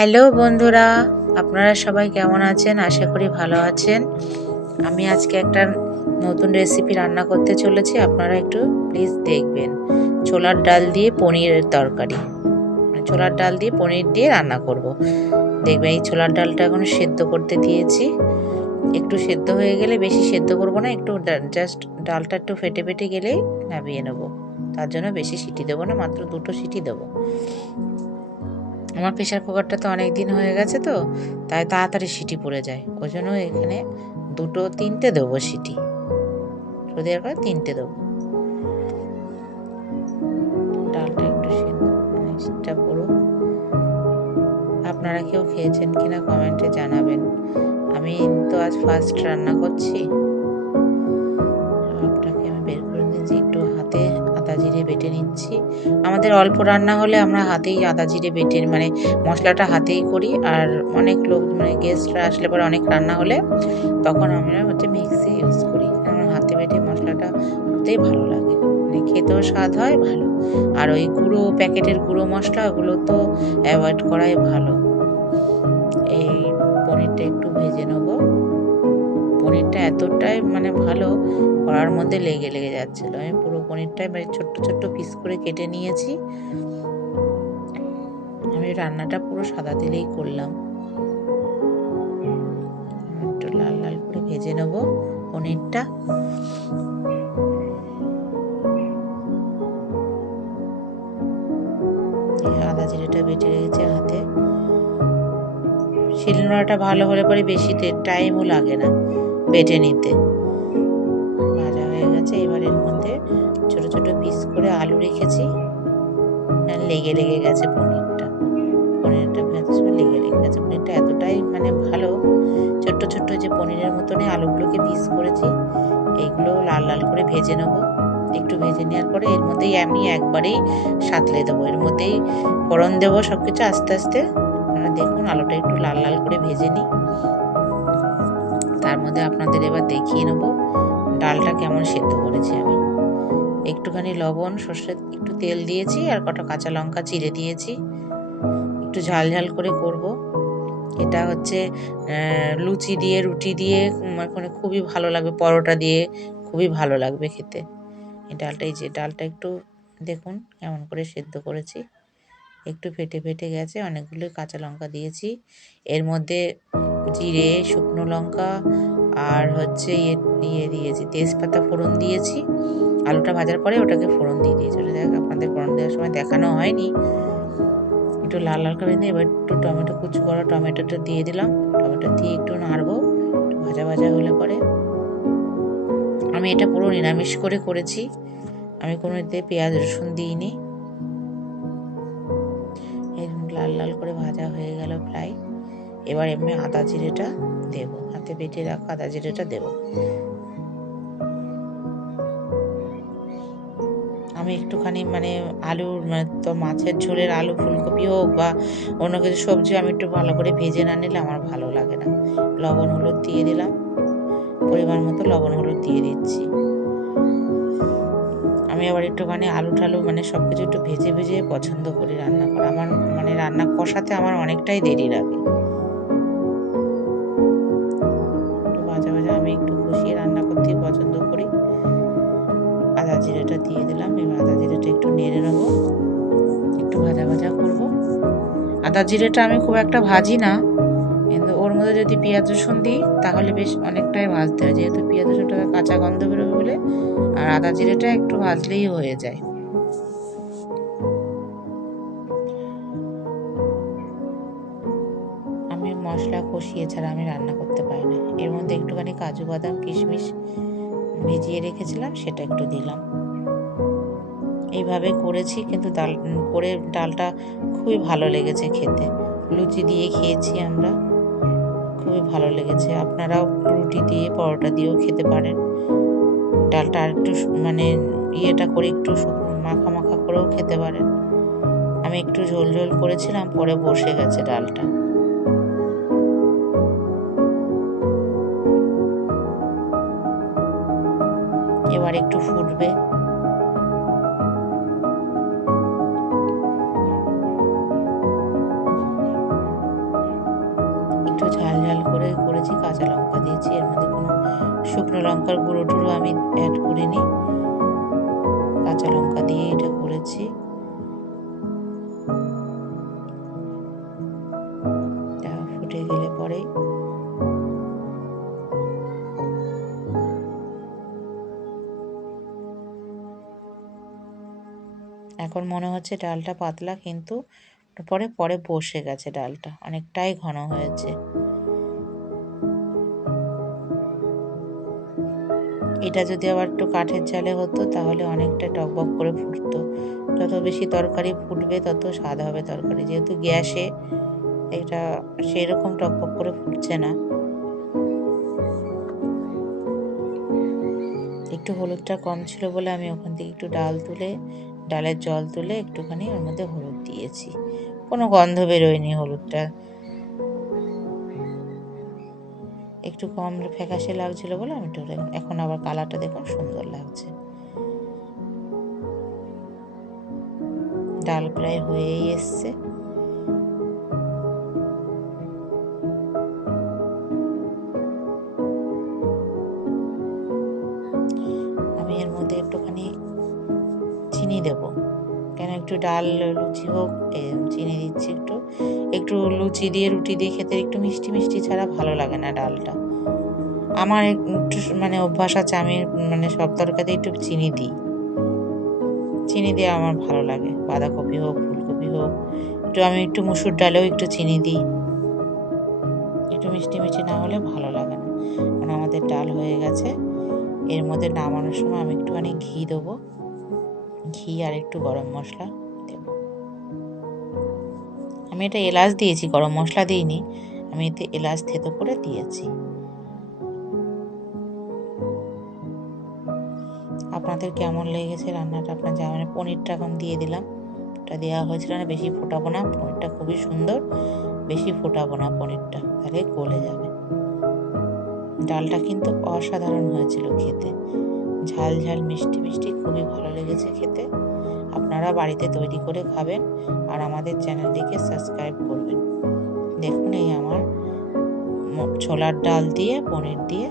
Hello বন্ধুরা, আপনারা সবাই কেমন আছেন? আশা করি ভালো আছেন। আমি আজকে একটা নতুন রেসিপি রান্না করতে চলেছি, আপনারা একটু প্লিজ দেখবেন। ছোলার ডাল দিয়ে পনিরের তরকারি। মানে ছোলার ডাল দিয়ে পনির দিয়ে রান্না করব। দেখবেন এই ছোলার ডালটা এখন সেদ্ধ করতে দিয়েছি। একটু সেদ্ধ হয়ে গেলে, বেশি সেদ্ধ করব না, একটু জাস্ট ডালটা একটু ফেটে ফেটে গেলেই নামিয়ে নেব। তার জন্য বেশি সিটি দেবো না, মাত্র দুটো সিটি দেবো। আমার প্রেশার কুকারটা তো অনেক দিন হয়ে গেছে তো, তাই তাড়াতাড়ি সিটি পড়ে যায়। ওই জন্য এখানে দুটো তিনটে দেবো সিটি। দেওয়ার করে তিনটে দেবো। ডালটা একটু আপনারা কেউ খেয়েছেন কিনা কমেন্টে জানাবেন। আমি তো আজ ফার্স্ট রান্না করছি। আমাদের অল্প রান্না হলে আমরা হাতেই আদা জিরে বেটে মানে মশলাটা হাতেই করি। আর অনেক লোক মানে গেস্টরা আসলে পরে অনেক রান্না হলে তখন আমরা হচ্ছে মিক্সি ইউজ করি। আমার হাতে বেটে মশলাটা হতেই ভালো লাগে। মানে খেতেও স্বাদ হয়, ভালো। আর ওই গুঁড়ো প্যাকেটের গুঁড়ো মশলা ওগুলো তো অ্যাভয়েড করাই ভালো। এই পনিরটা এতটাই মানে ভালো, কড়ার মধ্যে লেগে লেগে যাচ্ছিল। আমি পুরো পনিরটাই মানে ছোট্ট ছোট্ট পিস করে কেটে নিয়েছি। আমি রান্নাটা পুরো সাদা তেলেই করলাম। একটু লাল লাল করে ভেজে নেব পনিরটা। আদা জিরেটা বেটে রেখেছে হাতে। শিলনোড়াটা ভালো হলে পরে বেশি টাইমও লাগে না। বেটে নিতে। ভাজা হয়ে গেছে। এবার এর মধ্যে ছোট ছোট পিস করে আলু রেখেছি। লেগে লেগে গেছে পনিরটা। পনিরটা সময় লেগে লেগে গেছে। পনিরটা এতটাই মানে ভালো, ছোট্ট ছোট্ট যে পনিরের মতনই আলুগুলোকে পিস করেছি, এইগুলো লাল লাল করে ভেজে নেব। একটু ভেজে নেওয়ার পরে এর মধ্যেই আমি একবারেই সাঁতলে দেবো। এর মধ্যেই ফোড়ন দেবো সব কিছু আস্তে। আস্তে দেখুন আলুটা একটু লাল লাল করে ভেজে নিই। আপনাদের এবার দেখিয়ে নেব। ডালটা কেমন সেদ্ধ করেছি আমি। একটুখানি লবণ সর্ষে একটু তেল দিয়েছি আর কটা কাঁচা লঙ্কা চিড়ে দিয়েছি। একটু ঝাল ঝাল করে করব। এটা হচ্ছে লুচি দিয়ে, রুটি দিয়ে মানে খুবই ভালো লাগবে। পরোটা দিয়ে খুবই ভালো লাগবে খেতে। এই ডালটা, এই যে ডালটা একটু দেখুন কেমন করে সেদ্ধ করেছি। একটু ফেটে ফেটে গেছে, অনেকগুলো কাঁচা লঙ্কা দিয়েছি। এর মধ্যে জিরে, শুকনো লঙ্কা আর হচ্ছে ইয়ে ইয়ে দিয়েছি, তেজপাতা ফোড়ন দিয়েছি। আলুটা ভাজার পরে ওটাকে ফোড়ন দিয়ে দিয়েছি ওটা দেখ আপনাদের ফোড়ন দেওয়ার সময় দেখানো হয়নি। একটু লাল লাল করে দিয়ে এবার একটু টমেটো কুচু করা টমেটোটা দিয়ে দিলাম। টমেটো দিয়ে একটু নাড়বো, একটু ভাজা ভাজা হলে পরে। আমি এটা পুরো নিরামিষ করে করেছি। আমি কোনো এতে পেঁয়াজ, রসুন দিইনি। লাল লাল করে ভাজা হয়ে গেল প্রায়। এবার এমনি আদা জিরেটা দেবো। হাতে বেটে রাখা আদা জিরেটা দেবো। আমি একটুখানি মানে আলুর মানে তো মাছের ঝোলের আলু, ফুলকপি হোক বা অন্য কিছু সবজি আমি একটু ভালো করে ভেজে না নিলে আমার ভালো লাগে না। লবণ, হলুদ দিয়ে দিলাম। পরিমাণ মতো লবণ, হলুদ দিয়ে দিচ্ছি। আমি আবার একটুখানি আলু ঠালু মানে সব কিছু একটু ভেজে ভেজে পছন্দ করি রান্না করা। আমার মানে রান্না কষাতে আমার অনেকটাই দেরি লাগে। জিরেটা দিয়ে দিলাম। এবার আদা জিরেটা একটু নেড়ে নেব। একটু ভাজা ভাজা করব। আদা জিরেটা আমি খুব একটা ভাজি না। কিন্তু ওর মধ্যে যদি পেঁয়াজ রসুন দিই, তাহলে বেশ অনেকটাই ভাজতে হয়। যেহেতু পেঁয়াজ রসুনটা কাঁচা গন্ধ বেরোবে বলে, আর আদা জিরেটা একটু ভাজলেই হয়ে যায়। আমি মশলা কষিয়ে ছাড়া আমি রান্না করতে পারি না। এর মধ্যে একটুখানি কাজু বাদাম, কিশমিশ ভিজিয়ে রেখেছিলাম, সেটা একটু দিলাম। এইভাবে করেছি, কিন্তু ডাল, করে ডালটা খুবই ভালো লেগেছে খেতে। লুচি দিয়ে খেয়েছি আমরা, খুবই ভালো লেগেছে। আপনারাও রুটি দিয়ে পরোটা দিয়েও খেতে পারেন। ডালটা আর একটু মানে ইয়েটা করে একটু মাখা মাখা করেও খেতে পারেন। আমি একটু ঝোল ঝোল করেছিলাম, পরে বসে গেছে ডালটা। এবার একটু ফুটবে। একটু ঝাল ঝাল করে করেছি, কাঁচা লঙ্কা দিয়েছি, এর মধ্যে কোনো শুকনো লঙ্কার গুঁড়ো টুড়ো আমি অ্যাড করিনি। কাঁচা লঙ্কা দিয়ে এটা করেছি। ফুটে গেলে পরে এখন মনে হচ্ছে ডালটা পাতলা, কিন্তু পরে পরে বসে গেছে ডালটা। অনেকটাই ঘন হয়েছে। এটা যদি আবার একটু কাঠের জালে হতো, তাহলে অনেকটা টকবক করে ফুটতো। যত বেশি তরকারি ফুটবে, তত স্বাদ হবে তরকারি। যেহেতু গ্যাসে এটা সেই সেরকম টকবক করে ফুটছে না। একটু হলুদটা কম ছিল বলে আমি ওখান থেকে একটু ডাল তুলে ডালের জল তুলে একটুখানি ওর মধ্যে হলুদ দিয়েছি। কোনো গন্ধ বেরোয়নি হলুদটা। একটু কম ফ্যাকাশে লাগছিল বলে আমি একটু এখন আবার কালারটা দেখুন সুন্দর লাগছে। ডাল প্রায় হয়েই এসছে। আমি এর মধ্যে একটুখানি চিনি দেব। কেন একটু ডাল, লুচি হোক চিনি দিচ্ছি একটু। একটু লুচি দিয়ে, রুটি দিয়ে খেতে একটু মিষ্টি মিষ্টি ছাড়া ভালো লাগে না ডালটা। আমার একটু মানে অভ্যাস আছে, আমি মানে সব তরকারিতে একটু চিনি দিই। চিনি দিয়ে আমার ভালো লাগে। বাঁধাকপি হোক, ফুলকপি হোক, একটু আমি একটু মুসুর ডালেও একটু চিনি দিই। একটু মিষ্টি মিষ্টি না হলে ভালো লাগে না। মানে আমাদের ডাল হয়ে গেছে, এর মধ্যে নামানোর সময় আমি একটুখানি ঘি দেবো। ঘি আর একটু গরম মশলা দেব। আমি এটা এলাচ দিয়েছি, গরম মশলা দিইনি। আমি এতে এলাচ থেতো করে দিয়েছি। আপনাদের কেমন লেগেছে রান্নাটা? আপনার যা মানে পনিরটা এখন দিয়ে দিলাম। ওটা দেওয়া হয়েছিল না, বেশি ফোটাবো না। পনিরটা খুবই সুন্দর। বেশি ফোটাবো না পনিরটা, তাহলে গলে যাবে। ডালটা কিন্তু অসাধারণ হয়েছিল খেতে। ঝাল ঝাল, মিষ্টি মিষ্টি, খুবই ভালো লেগেছে খেতে। আপনারা বাড়িতে তৈরি করে খাবেন আর আমাদের চ্যানেলটিকে সাবস্ক্রাইব করবেন। দেখুন এই আমার ছোলার ডাল দিয়ে, পনির দিয়ে